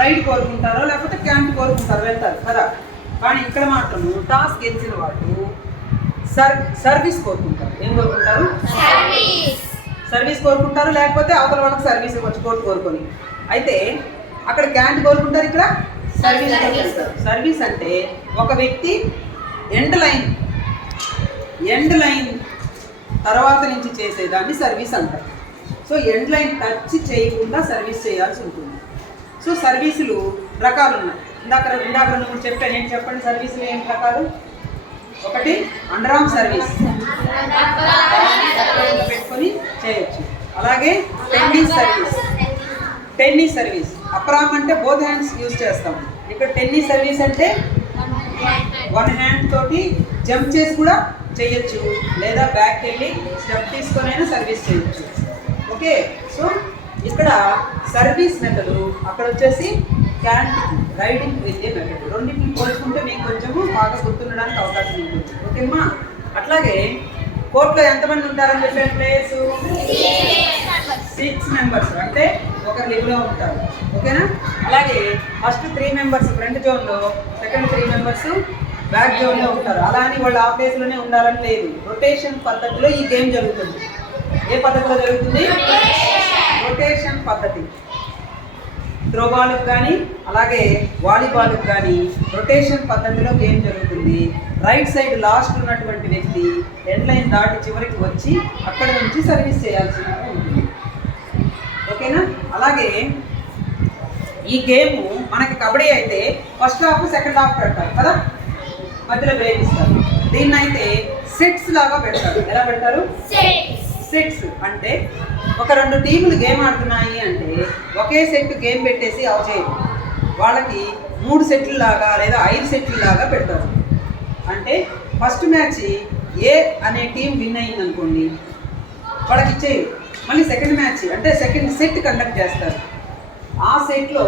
Ride కోరుకుంటారో లేకపోతే camp కోరుకుంటారో వెళ్తారు కదా. కానీ ఇక్కడ మాత్రము టాస్ గెలిచిన వాళ్ళు సర్వీస్ కోరుకుంటారు. ఏం కోరుకుంటారు? సర్వీస్ కోరుకుంటారు, లేకపోతే అవతల వాళ్ళకి సర్వీస్ ఇవ్వచ్చు కోర్టు కోరుకొని. అయితే అక్కడ క్యాంట్ కోరుకుంటారు, ఇక్కడ సర్వీస్ కోరుకుంటారు. సర్వీస్ అంటే ఒక వ్యక్తి ఎండ్ లైన్ తర్వాత నుంచి చేసేదాన్ని సర్వీస్ అంటారు. సో ఎండ్ లైన్ టచ్ చేయకుండా సర్వీస్ చేయాల్సి ఉంటుంది. సో సర్వీసులు రకాలు ఉన్నాయి. ఇందాక నువ్వు చెప్పాను, నేను చెప్పండి సర్వీసులు ఏం రకాలు. ఒకటి అండర్ ఆర్మ్ సర్వీస్, పెట్టుకొని చేయొచ్చు. అలాగే టెన్నిస్ సర్వీస్. అప్పర్ ఆర్మ్ అంటే బోత్ హ్యాండ్స్ యూజ్ చేస్తాం. ఇక్కడ టెన్నిస్ సర్వీస్ అంటే వన్ హ్యాండ్ తోటి జంప్ చేసి కూడా చేయొచ్చు, లేదా బ్యాక్ వెళ్ళి స్టెప్ తీసుకొని అయినా సర్వీస్ చేయొచ్చు. ఓకే, సో ఇక్కడ సర్వీస్ మెథడ్, అక్కడ వచ్చేసి క్యాంట్ రైడింగ్ వెళ్ళే మెథడ్. రెండింటిని పోల్చుకుంటే మీకు కొంచెము బాగా గుర్తుండడానికి అవకాశం ఉంటుంది. ఓకేమ్మా. అట్లాగే కోర్టులో ఎంతమంది ఉంటారని చెప్పారు ప్లేయర్స్? 6 మెంబర్స్, అంటే ఒకరు లివ్లో ఉంటారు. ఓకేనా. అలాగే ఫస్ట్ 3 మెంబర్స్ ఫ్రంట్ జోన్లో, సెకండ్ 3 మెంబర్స్ బ్యాక్ జోన్లో ఉంటారు. అలా అని వాళ్ళు ఆ ప్లేస్లోనే ఉండాలని లేదు. రొటేషన్ పద్ధతిలో ఈ గేమ్ జరుగుతుంది. ఏ పద్ధతిలో జరుగుతుంది? రొటేషన్ పద్ధతి. త్రోబాల్కి కానీ అలాగే వాలీబాల్కి కానీ రొటేషన్ పద్ధతిలో గేమ్ జరుగుతుంది. రైట్ సైడ్ లాస్ట్ ఉన్నటువంటి వ్యక్తి ఎండ్ లైన్ దాటి చివరికి వచ్చి అక్కడి నుంచి సర్వీస్ చేయాల్సి ఉంటుంది. ఓకేనా. అలాగే ఈ గేమ్ మనకి కబడ్డీ అయితే ఫస్ట్ హాఫ్ సెకండ్ హాఫ్ పెడతారు కదా, మధ్యలో బ్రేక్ ఇస్తారు. దీన్ని అయితే సెట్స్ లాగా పెడతారు. ఎలా పెడతారు? సెట్స్ అంటే ఒక 2 టీములు గేమ్ ఆడుతున్నాయి అంటే ఒకే సెట్ గేమ్ పెట్టేసి అవ చేయరు. వాళ్ళకి 3 సెట్లు లాగా లేదా 5 సెట్లు లాగా పెడతారు. అంటే ఫస్ట్ మ్యాచ్ ఏ అనే టీం విన్ అయింది అనుకోండి, వాళ్ళకి ఇచ్చేయరు. మళ్ళీ సెకండ్ మ్యాచ్ అంటే సెకండ్ సెట్ కండక్ట్ చేస్తారు. ఆ సెట్లో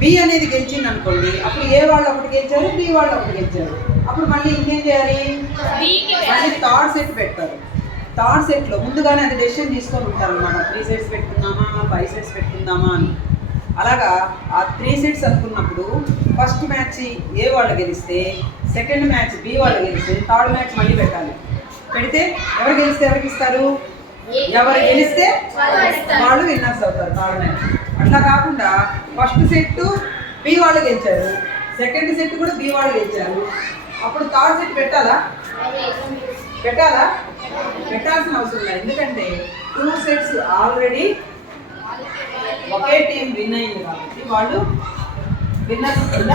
బి అనేది గెలిచింది అనుకోండి, అప్పుడు ఏ వాళ్ళు ఒకటి గెలిచారు, బి వాళ్ళు ఒకటి గెలిచారు. అప్పుడు మళ్ళీ ఇంకేం చేయాలి? మళ్ళీ థర్డ్ సెట్ పెడతారు. థర్డ్ సెట్లో ముందుగానే అది డెసిషన్ తీసుకొని ఉంటారు అన్నమాట. 3 సెట్స్ పెట్టుకుందామా, 5 సెట్స్ పెట్టుకుందామా అని. అలాగా ఆ 3 సెట్స్ అనుకున్నప్పుడు ఫస్ట్ మ్యాచ్ ఏ వాళ్ళు గెలిస్తే, సెకండ్ మ్యాచ్ బి వాళ్ళు గెలిస్తే, థర్డ్ మ్యాచ్ మళ్ళీ పెట్టాలి. పెడితే ఎవరు గెలిస్తే ఎవరికి ఇస్తారు? ఎవరు గెలిస్తే వాళ్ళు విన్నర్స్ అవుతారు థర్డ్ మ్యాచ్. అట్లా కాకుండా ఫస్ట్ సెట్ బి వాళ్ళు గెలిచారు, సెకండ్ సెట్ కూడా బి వాళ్ళు గెలిచారు, అప్పుడు థర్డ్ సెట్ పెట్టాలా? పెట్టాల్సిన అవసరం లేదు. ఎందుకంటే 2 సెట్స్ ఆల్రెడీ ఒకే టీం విన్ అయింది కాబట్టి వాళ్ళు విన్నర్స్ కింద